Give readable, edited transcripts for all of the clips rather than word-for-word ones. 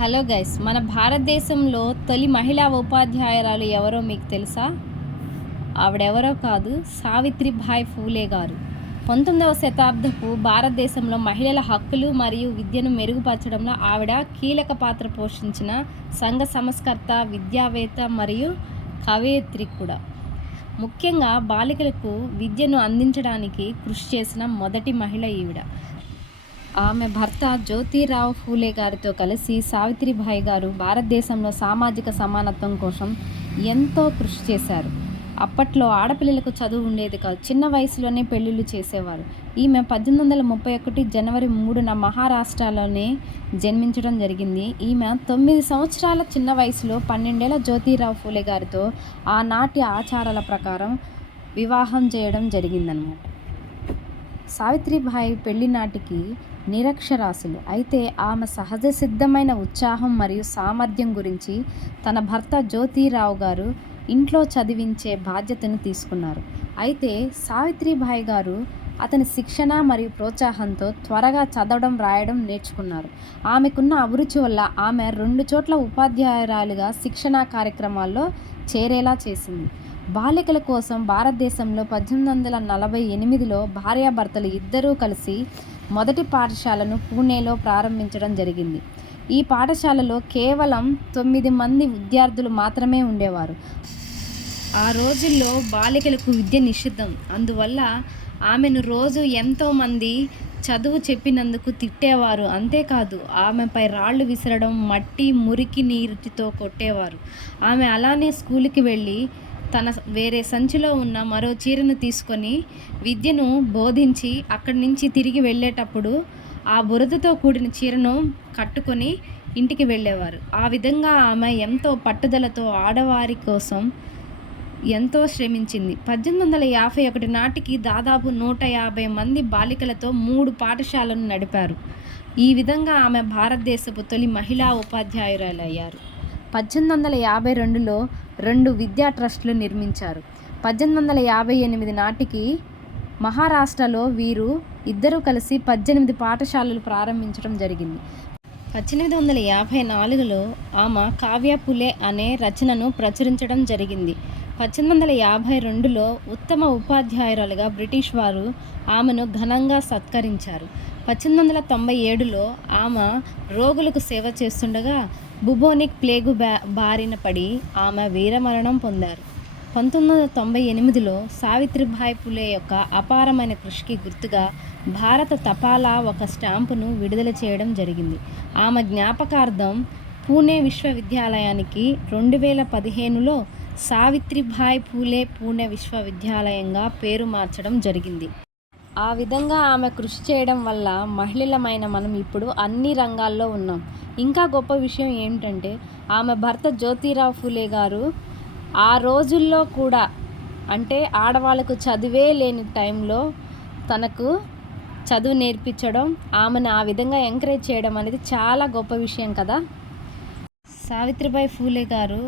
Hello guys, మన భారతదేశంలో తొలి మహిళా ఉపాధ్యాయురాలు ఎవరో మీకు తెలుసా? ఆవిడెవరో కాదు, సావిత్రిబాయి ఫూలే గారు. 19వ శతాబ్దపు భారతదేశంలో మహిళల హక్కులు మరియు విద్యను మెరుగుపరచడంలో ఆవిడ కీలక పాత్ర పోషించిన సంఘ సంస్కర్త, విద్యావేత్త మరియు కవయిత్రి కూడా. ముఖ్యంగా బాలికలకు విద్యను అందించడానికి కృషి చేసిన మొదటి మహిళ ఈవిడ. ఆమె భర్త జ్యోతిరావు ఫూలే గారితో కలిసి సావిత్రిబాయి గారు భారతదేశంలో సామాజిక సమానత్వం కోసం ఎంతో కృషి చేశారు. అప్పట్లో ఆడపిల్లలకు చదువు ఉండేది కాదు, చిన్న వయసులోనే పెళ్ళిళ్ళు చేసేవారు. ఈమె 1831 జనవరి 3న మహారాష్ట్రలోనే జన్మించడం జరిగింది. ఈమె 9 సంవత్సరాల చిన్న వయసులో 12 ఏళ్ల జ్యోతిరావు ఫూలే గారితో ఆనాటి ఆచారాల ప్రకారం వివాహం చేయడం జరిగిందనమాట. సావిత్రిబాయి పెళ్లి నాటికి నిరక్షరాస్యులు. అయితే ఆమె సహజ సిద్ధమైన ఉత్సాహం మరియు సామర్థ్యం గురించి తన భర్త జ్యోతిరావు గారు ఇంట్లో చదివించే బాధ్యతను తీసుకున్నారు. అయితే సావిత్రిబాయి గారు అతని శిక్షణ మరియు ప్రోత్సాహంతో త్వరగా చదవడం, రాయడం నేర్చుకున్నారు. ఆమెకున్న అభిరుచి వల్ల ఆమె 2 చోట్ల ఉపాధ్యాయురాలిగా శిక్షణా కార్యక్రమాల్లో చేరేలా చేసింది. బాలికల కోసం భారతదేశంలో 1848లో భార్యాభర్తలు ఇద్దరూ కలిసి మొదటి పాఠశాలను పూణేలో ప్రారంభించడం జరిగింది. ఈ పాఠశాలలో కేవలం 9 మంది విద్యార్థులు మాత్రమే ఉండేవారు. ఆ రోజుల్లో బాలికలకు విద్య నిషిద్ధం. అందువల్ల ఆమెను రోజు ఎంతోమంది చదువు చెప్పినందుకు తిట్టేవారు. అంతేకాదు, ఆమెపై రాళ్లు విసరడం, మట్టి, మురికి నీటితో కొట్టేవారు. ఆమె అలానే స్కూలుకి వెళ్ళి తన వేరే సంచిలో ఉన్న మరో చీరను తీసుకొని విద్యను బోధించి అక్కడి నుంచి తిరిగి వెళ్ళేటప్పుడు ఆ బురదతో కూడిన చీరను కట్టుకొని ఇంటికి వెళ్ళేవారు. ఆ విధంగా ఆమె ఎంతో పట్టుదలతో ఆడవారి కోసం ఎంతో శ్రమించింది. 1851 నాటికి దాదాపు 150 మంది బాలికలతో 3 పాఠశాలను నడిపారు. ఈ విధంగా ఆమె భారతదేశపు తొలి మహిళా ఉపాధ్యాయురాలయ్యారు. 1852లో 2 విద్యా ట్రస్టులు నిర్మించారు. 1858 నాటికి మహారాష్ట్రలో వీరు ఇద్దరూ కలిసి 18 పాఠశాలలు ప్రారంభించడం జరిగింది. 1854లో ఆమె కావ్య పులే అనే రచనను ప్రచురించడం జరిగింది. 1852లో ఉత్తమ ఉపాధ్యాయురాలుగా బ్రిటిష్ వారు ఆమెను ఘనంగా సత్కరించారు. 1897లో ఆమె రోగులకు సేవ చేస్తుండగా బుబోనిక్ ప్లేగు బారిన పడి ఆమె వీరమరణం పొందారు. 1998లో సావిత్రిబాయి ఫూలే యొక్క అపారమైన కృషికి గుర్తుగా భారత తపాలా ఒక స్టాంపును విడుదల చేయడం జరిగింది. ఆమె జ్ఞాపకార్థం పూణే విశ్వవిద్యాలయానికి 2015లో సావిత్రిబాయి ఫూలే పూణే విశ్వవిద్యాలయంగా పేరు మార్చడం జరిగింది. ఆ విధంగా ఆమె కృషి చేయడం వల్ల మహిళలమైన మనం ఇప్పుడు అన్ని రంగాల్లో ఉన్నాం. ఇంకా గొప్ప విషయం ఏమిటంటే ఆమె భర్త జ్యోతిరావు ఫూలే గారు ఆ రోజుల్లో కూడా, అంటే ఆడవాళ్ళకు చదువే లేని టైంలో తనకు చదువు నేర్పించడం, ఆమెను ఆ విధంగా ఎంకరేజ్ చేయడం అనేది చాలా గొప్ప విషయం కదా. సావిత్రిబాయి ఫూలే గారు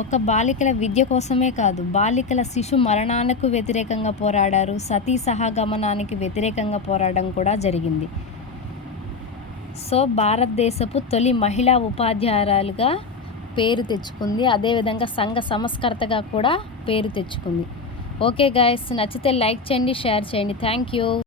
ఒక బాలికల విద్య కోసమే కాదు, బాలికల శిశు మరణానికి వ్యతిరేకంగా పోరాడారు. సతీ సహగమనానికి వ్యతిరేకంగా పోరాడడం కూడా జరిగింది. సో భారతదేశపు తొలి మహిళా ఉపాధ్యాయురాలుగా పేరు తెచ్చుకుంది. అదేవిధంగా సంఘ సంస్కర్తగా కూడా పేరు తెచ్చుకుంది. ఓకే గైస్, నచ్చితే లైక్ చేయండి, షేర్ చేయండి. Thank you.